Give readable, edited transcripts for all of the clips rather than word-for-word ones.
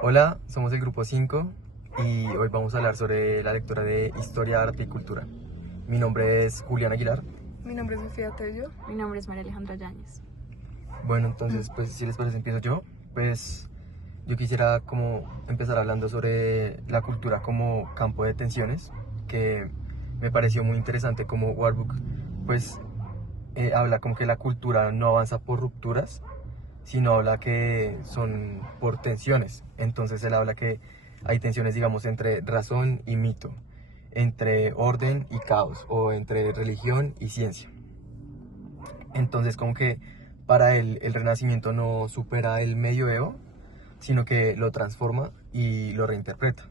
Hola, somos el grupo 5 y hoy vamos a hablar sobre la lectura de Historia, Arte y Cultura. Mi nombre es Julián Aguilar. Mi nombre es Sofía Tello. Mi nombre es María Alejandra Yáñez. Bueno, entonces, pues si les parece empiezo yo. Pues yo quisiera como empezar hablando sobre la cultura como campo de tensiones, que me pareció muy interesante como Warburg, pues habla como que la cultura no avanza por rupturas, sino habla que son por tensiones. Entonces él habla que hay tensiones, digamos, entre razón y mito, entre orden y caos, o entre religión y ciencia. Entonces como que para él el Renacimiento no supera el medioevo, sino que lo transforma y lo reinterpreta.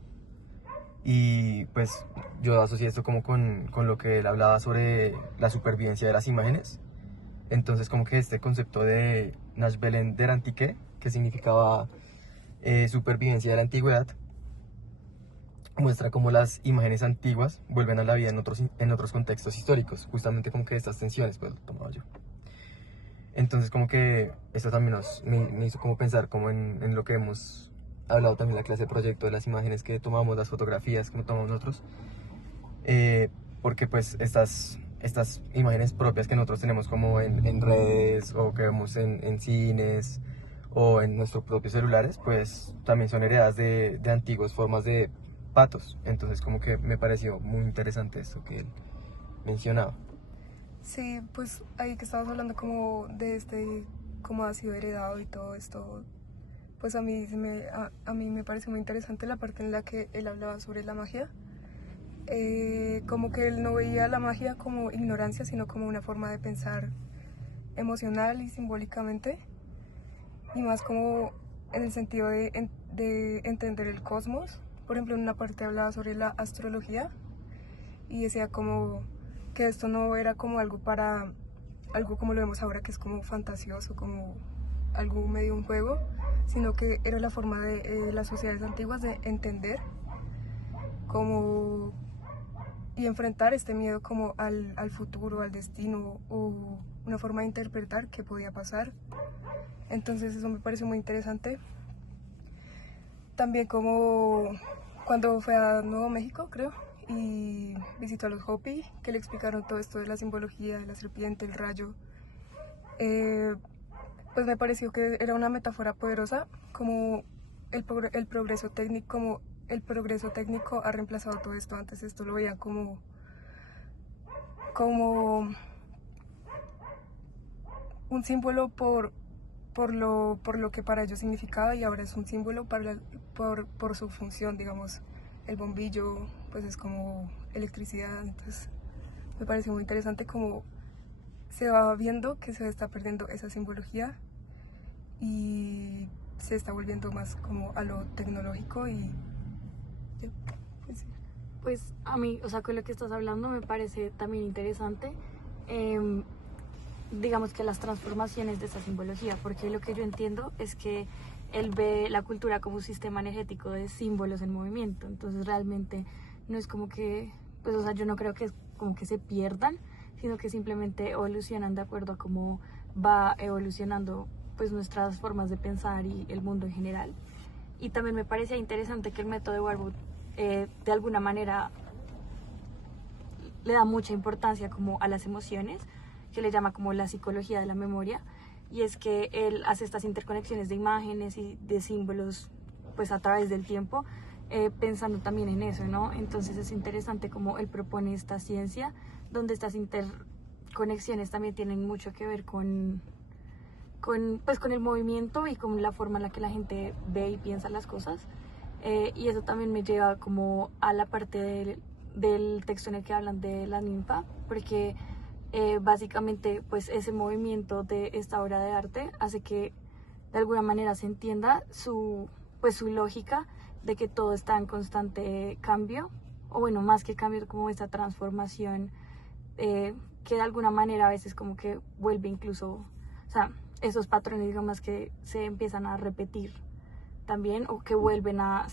Y pues yo asocié esto como con lo que él hablaba sobre la supervivencia de las imágenes. Entonces como que este concepto de Nachbellen der Antike, que significaba supervivencia de la antigüedad, muestra cómo las imágenes antiguas vuelven a la vida en otros contextos históricos, justamente como que estas tensiones, pues lo tomaba yo. Entonces como que esto también me hizo como pensar como en lo que hemos hablado también en la clase de proyecto, de las imágenes que tomamos, las fotografías que tomamos nosotros, porque pues estas imágenes propias que nosotros tenemos como en redes o que vemos en cines o en nuestros propios celulares, pues también son heredadas de antiguas formas de patos. Entonces como que me pareció muy interesante esto que él mencionaba. Sí, pues ahí que estabas hablando como de cómo ha sido heredado y todo esto, pues a mí me parece muy interesante la parte en la que él hablaba sobre la magia. Como que él no veía la magia como ignorancia, sino como una forma de pensar emocional y simbólicamente, y más como en el sentido de entender el cosmos. Por ejemplo, en una parte hablaba sobre la astrología y decía como que esto no era como algo como lo vemos ahora, que es como fantasioso, como algo medio un juego, sino que era la forma de las sociedades antiguas de entender como y enfrentar este miedo como al futuro, al destino, o una forma de interpretar qué podía pasar. Entonces eso me pareció muy interesante. También como cuando fue a Nuevo México, creo, y visitó a los Hopi, que le explicaron todo esto de la simbología de la serpiente, el rayo. Eh, pues me pareció que era una metáfora poderosa, como el progreso técnico, como el progreso técnico ha reemplazado todo esto. Antes esto lo veía como un símbolo por lo que para ellos significaba, y ahora es un símbolo por su función, digamos. El bombillo pues es como electricidad. Entonces me parece muy interesante cómo se va viendo que se está perdiendo esa simbología y se está volviendo más como a lo tecnológico y pues, sí. Pues a mí, o sea, con lo que estás hablando me parece también interesante, digamos que las transformaciones de esta simbología, porque lo que yo entiendo es que él ve la cultura como un sistema energético de símbolos en movimiento. Entonces realmente no es como que, pues o sea, yo no creo que es como que se pierdan, sino que simplemente evolucionan de acuerdo a cómo va evolucionando pues nuestras formas de pensar y el mundo en general. Y también me parece interesante que el método de Warburg de alguna manera le da mucha importancia como a las emociones, que le llama como la psicología de la memoria, y es que él hace estas interconexiones de imágenes y de símbolos pues a través del tiempo, pensando también en eso, ¿no? Entonces es interesante como él propone esta ciencia donde estas interconexiones también tienen mucho que ver pues con el movimiento y con la forma en la que la gente ve y piensa las cosas. Y eso también me lleva como a la parte del texto en el que hablan de la ninfa, porque básicamente pues ese movimiento de esta obra de arte hace que de alguna manera se entienda pues su lógica de que todo está en constante cambio, o bueno, más que cambio, como esta transformación, que de alguna manera a veces como que vuelve incluso, o sea, esos patrones digamos que se empiezan a repetir también, o que vuelven a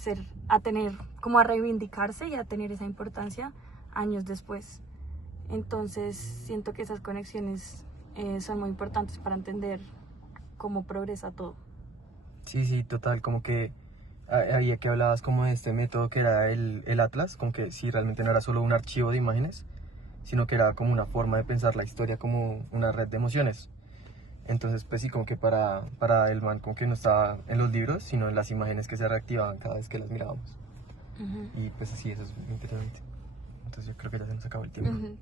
tener, como a reivindicarse y a tener esa importancia años después. Entonces siento que esas conexiones son muy importantes para entender cómo progresa todo. Sí, sí, total, como que Ahí que hablabas como de este método que era el Atlas, como que sí, realmente no era solo un archivo de imágenes, sino que era como una forma de pensar la historia como una red de emociones. Entonces, pues sí, como que para el man como que no estaba en los libros, sino en las imágenes que se reactivaban cada vez que las mirábamos. Ujú. Y pues así, eso es muy interesante. Entonces yo creo que ya se nos acabó el tiempo. Ujú.